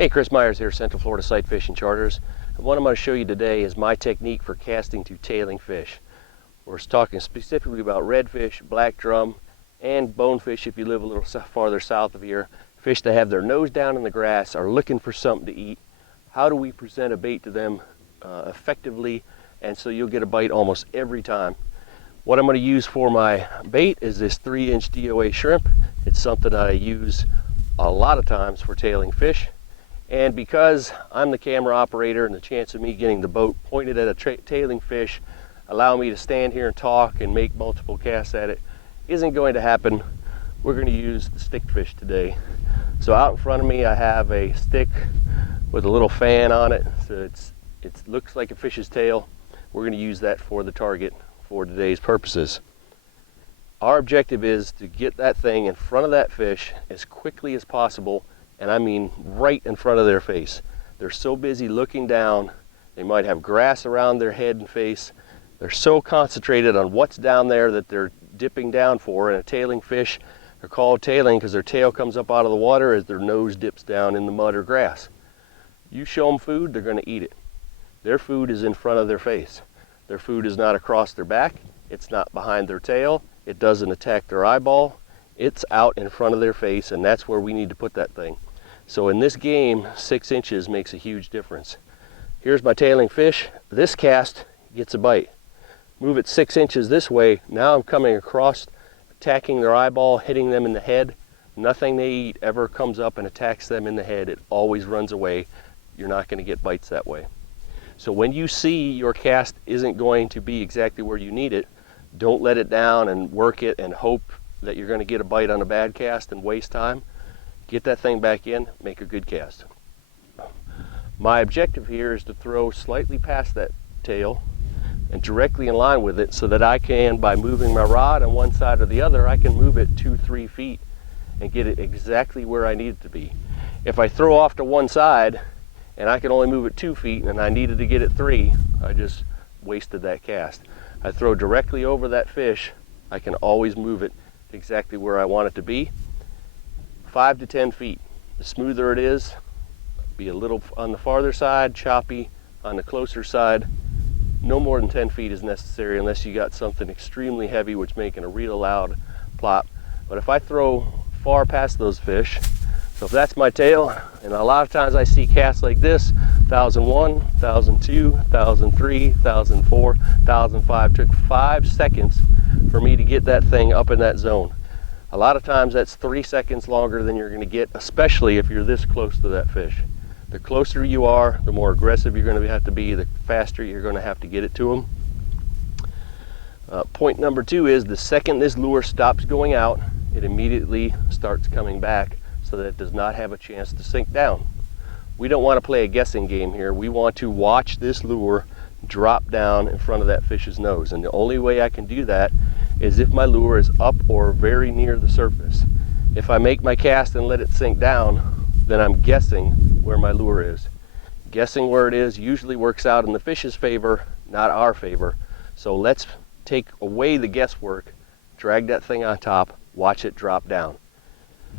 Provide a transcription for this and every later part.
Hey, Chris Myers here, Central Florida Sight Fishing Charters. And what I'm going to show you today is my technique for casting to tailing fish. We're talking specifically about redfish, black drum, and bonefish if you live a little farther south of here. Fish that have their nose down in the grass, are looking for something to eat. How do we present a bait to them effectively, and so you'll get a bite almost every time? What I'm going to use for my bait is this 3-inch DOA shrimp. It's something that I use a lot of times for tailing fish. And because I'm the camera operator and the chance of me getting the boat pointed at a tailing fish, allow me to stand here and talk and make multiple casts at it, isn't going to happen. We're going to use the stick fish today. So out in front of me I have a stick with a little fan on it, so it looks like a fish's tail. We're going to use that for the target for today's purposes. Our objective is to get that thing in front of that fish as quickly as possible, and I mean right in front of their face. They're so busy looking down, they might have grass around their head and face. They're so concentrated on what's down there that they're dipping down for. And a tailing fish, they're called tailing because their tail comes up out of the water as their nose dips down in the mud or grass. You show them food, they're going to eat it. Their food is in front of their face. Their food is not across their back, it's not behind their tail, it doesn't attack their eyeball, it's out in front of their face, and that's where we need to put that thing. So in this game, 6 inches makes a huge difference. Here's my tailing fish. This cast gets a bite. Move it 6 inches this way, now I'm coming across, attacking their eyeball, hitting them in the head. Nothing they eat ever comes up and attacks them in the head. It always runs away. You're not going to get bites that way. So when you see your cast isn't going to be exactly where you need it, don't let it down and work it and hope that you're going to get a bite on a bad cast and waste time. Get that thing back in, make a good cast. My objective here is to throw slightly past that tail and directly in line with it, so that I can, by moving my rod on one side or the other, I can move it 2-3 feet and get it exactly where I need it to be. If I throw off to one side and I can only move it 2 feet and I needed to get it 3, I just wasted that cast. I throw directly over that fish, I can always move it exactly where I want it to be. 5 to 10 feet. The smoother it is, be a little on the farther side, choppy on the closer side. No more than 10 feet is necessary unless you got something extremely heavy which making a real loud plop. But if I throw far past those fish, so if that's my tail, and a lot of times I see casts like this, 1001, 1002, 1003, 1004, 1005, took 5 seconds for me to get that thing up in that zone. A lot of times that's 3 seconds longer than you're going to get, especially if you're this close to that fish. The closer you are, the more aggressive you're going to have to be, the faster you're going to have to get it to them. Point number 2 is the second this lure stops going out, it immediately starts coming back so that it does not have a chance to sink down. We don't want to play a guessing game here. We want to watch this lure drop down in front of that fish's nose. And the only way I can do that is if my lure is up or very near the surface. If I make my cast and let it sink down, then I'm guessing where my lure is. Guessing where it is usually works out in the fish's favor, not our favor. So let's take away the guesswork, drag that thing on top, watch it drop down.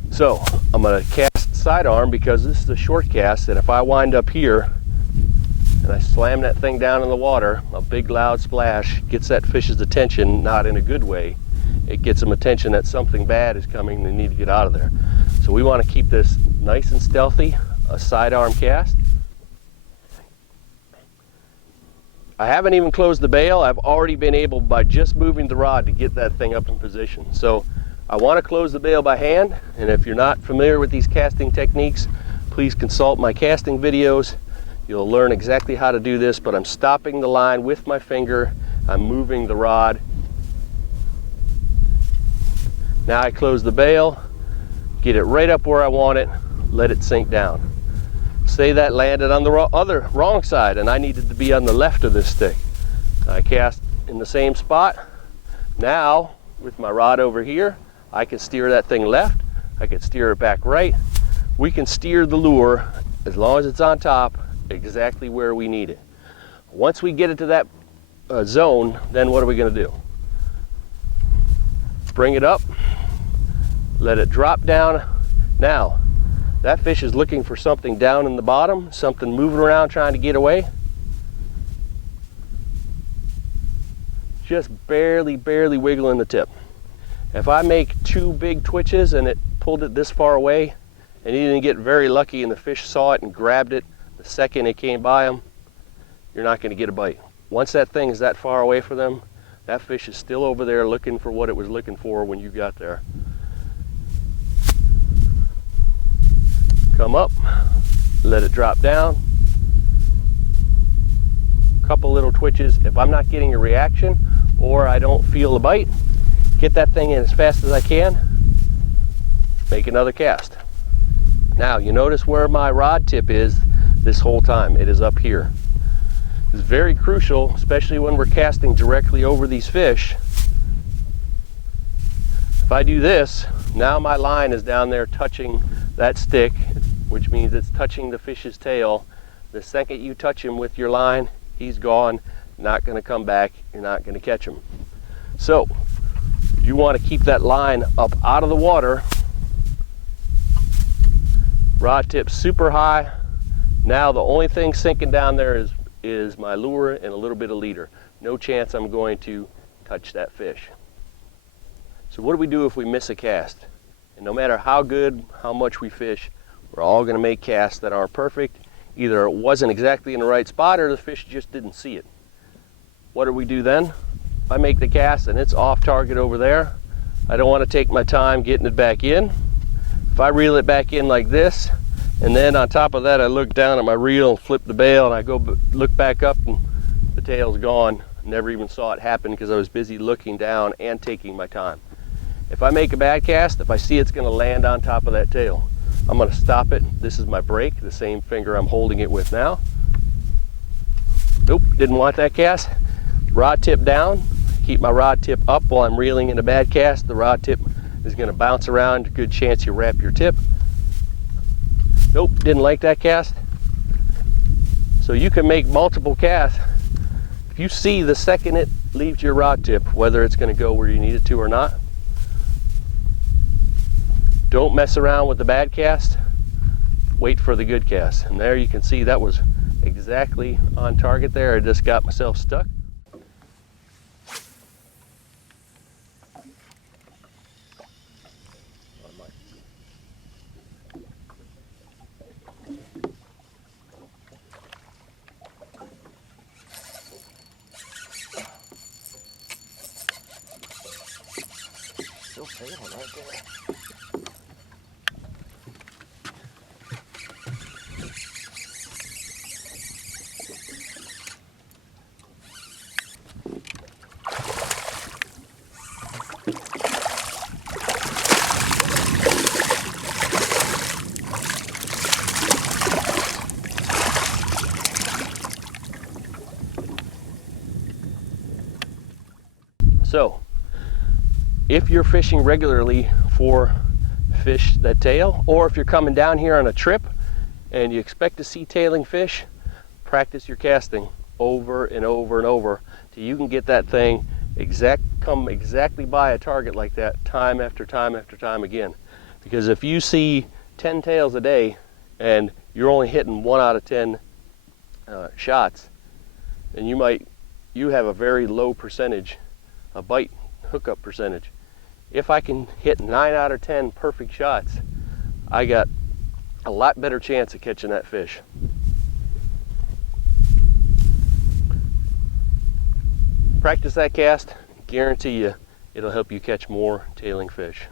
So I'm going to cast sidearm because this is a short cast, and if I wind up here and I slam that thing down in the water, a big loud splash gets that fish's attention, not in a good way. It gets them attention that something bad is coming and they need to get out of there. So we want to keep this nice and stealthy, a sidearm cast. I haven't even closed the bail. I've already been able, by just moving the rod, to get that thing up in position. So I want to close the bail by hand, and if you're not familiar with these casting techniques, please consult my casting videos. You'll learn exactly how to do this, but I'm stopping the line with my finger. I'm moving the rod. Now I close the bail, get it right up where I want it, let it sink down. Say that landed on the wrong side and I needed to be on the left of this stick. I cast in the same spot. Now, with my rod over here, I can steer that thing left, I can steer it back right. We can steer the lure, as long as it's on top, exactly where we need it. Once we get it to that zone, then what are we going to do? Bring it up, let it drop down. Now, That fish is looking for something down in the bottom, something moving around trying to get away. Just barely wiggling the tip. If I make 2 big twitches and it pulled it this far away and he didn't get very lucky and the fish saw it and grabbed it the second it came by him, you're not going to get a bite. Once that thing is that far away from them, that fish is still over there looking for what it was looking for when you got there. Come up, let it drop down. Couple little twitches. If I'm not getting a reaction or I don't feel a bite, get that thing in as fast as I can, make another cast. Now you notice where my rod tip is this whole time. It is up here. It's very crucial, especially when we're casting directly over these fish. If I do this, now my line is down there touching that stick, which means it's touching the fish's tail. The second you touch him with your line, he's gone, not going to come back, you're not going to catch him. So you want to keep that line up out of the water, rod tip super high. Now the only thing sinking down there is my lure and a little bit of leader. No chance I'm going to touch that fish. So what do we do if we miss a cast? And no matter how good, how much we fish, we're all going to make casts that aren't perfect. Either it wasn't exactly in the right spot or the fish just didn't see it. What do we do then? If I make the cast and it's off target over there, I don't want to take my time getting it back in. If I reel it back in like this, and then on top of that I look down at my reel and flip the bail and I go look back up and the tail's gone. Never even saw it happen because I was busy looking down and taking my time. If I make a bad cast, if I see it's going to land on top of that tail, I'm going to stop it. This is my brake, the same finger I'm holding it with now. Nope, didn't want that cast. Rod tip down, keep my rod tip up while I'm reeling in a bad cast. The rod tip is going to bounce around, good chance you wrap your tip. Nope, didn't like that cast. So you can make multiple casts. If you see the second it leaves your rod tip, whether it's going to go where you need it to or not, don't mess around with the bad cast, wait for the good cast. And there you can see that was exactly on target there. I just got myself stuck. Still sailing right there. So, if you're fishing regularly for fish that tail, or if you're coming down here on a trip and you expect to see tailing fish, practice your casting over and over and over till you can get that thing come exactly by a target like that time after time after time again. Because if you see 10 tails a day and you're only hitting 1 out of 10 shots, then you have a very low percentage, a bite hookup percentage. If I can hit 9 out of 10 perfect shots, I got a lot better chance of catching that fish. Practice that cast, guarantee you it'll help you catch more tailing fish.